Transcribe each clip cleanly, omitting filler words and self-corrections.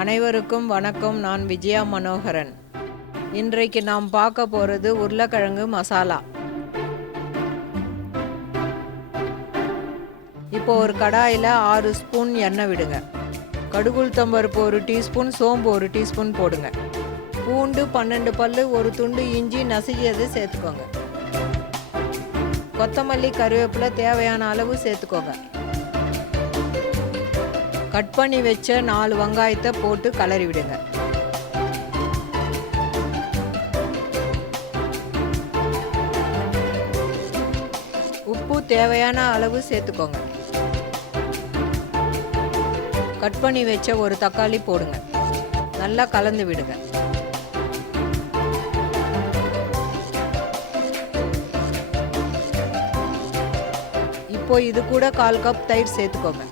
அனைவருக்கும் வணக்கம். நான் விஜயா மனோகரன். இன்றைக்கு நாம் பார்க்க போகிறது உருளைக்கிழங்கு மசாலா. இப்போ ஒரு கடாயில் 6 ஸ்பூன் எண்ணெய் விடுங்க. கடுகுளுத்தம்பருப்பு 1 டீஸ்பூன், சோம்பு 1 டீஸ்பூன் போடுங்க. பூண்டு 12 பல்லு, ஒரு துண்டு இஞ்சி நசுக்கியது சேர்த்துக்கோங்க. கொத்தமல்லி கருவேப்பிலை தேவையான அளவு சேர்த்துக்கோங்க. கட் பண்ணி வச்ச 4 வெங்காயத்தை போட்டு கலரி விடுங்க. உப்பு தேவையான அளவு சேர்த்துக்கோங்க. கட் பண்ணி வச்ச ஒரு தக்காளி போடுங்க. நல்லா கலந்து விடுங்க. இப்போ இது கூட 1/4 கப் தயிர் சேர்த்துக்கோங்க.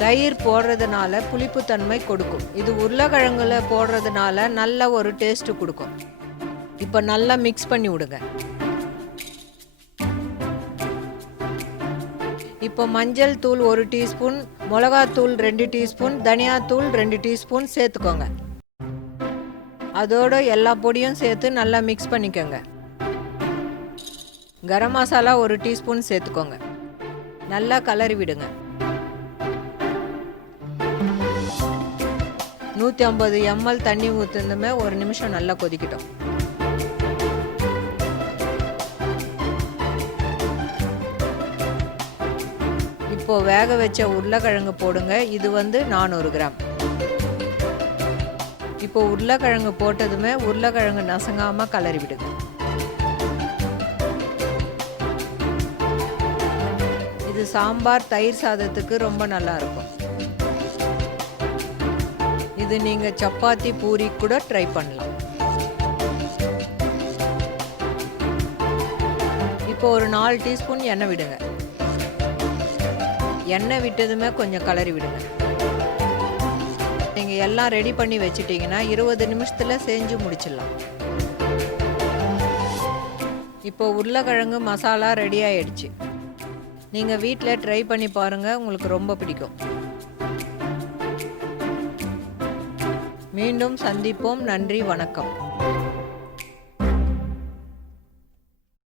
தயிர் போடுறதுனால புளிப்புத்தன்மை கொடுக்கும். இது உருளைக்கிழங்குல போடுறதுனால நல்ல ஒரு டேஸ்ட் கொடுக்கும். இப்போ நல்லா மிக்ஸ் பண்ணி விடுங்க. இப்போ மஞ்சள் தூள் 1 டீஸ்பூன், மிளகாத்தூள் 2 டீஸ்பூன், தனியாத்தூள் 2 டீஸ்பூன் சேர்த்துக்கோங்க. அதோட எல்லா பொடியும் சேர்த்து நல்லா மிக்ஸ் பண்ணிக்கோங்க. கரம் மசாலா 1 டீஸ்பூன் சேர்த்துக்கோங்க. நல்லா கலரி விடுங்க. 150 ml தண்ணி ஊற்றுனதுமே 1 நிமிஷம் நல்லா கொதிக்கட்டும். இப்போ வேக வச்ச உருளைக்கிழங்கு போடுங்க. இது 400 கிராம். இப்போ உருளைக்கிழங்கு போட்டதுமே உருளைக்கிழங்கு நசுங்காமல் கலரி விடுங்க. இது சாம்பார், தயிர் சாதத்துக்கு ரொம்ப நல்லா இருக்கும். இது நீங்கள் சப்பாத்தி, பூரி கூட ட்ரை பண்ணலாம். இப்போ ஒரு 4 டீஸ்பூன் எண்ணெய் விடுங்க. எண்ணெய் விட்டதுமே கொஞ்சம் கலரி விடுங்க. நீங்கள் எல்லாம் ரெடி பண்ணி வச்சிட்டிங்கன்னா 20 நிமிஷத்தில் செஞ்சு முடிச்சிடலாம். இப்போ உருளைக்கிழங்கு மசாலா ரெடி ஆயிடுச்சு. நீங்கள் வீட்டில் ட்ரை பண்ணி பாருங்கள், உங்களுக்கு ரொம்ப பிடிக்கும். மீண்டும் சந்திப்போம். நன்றி, வணக்கம்.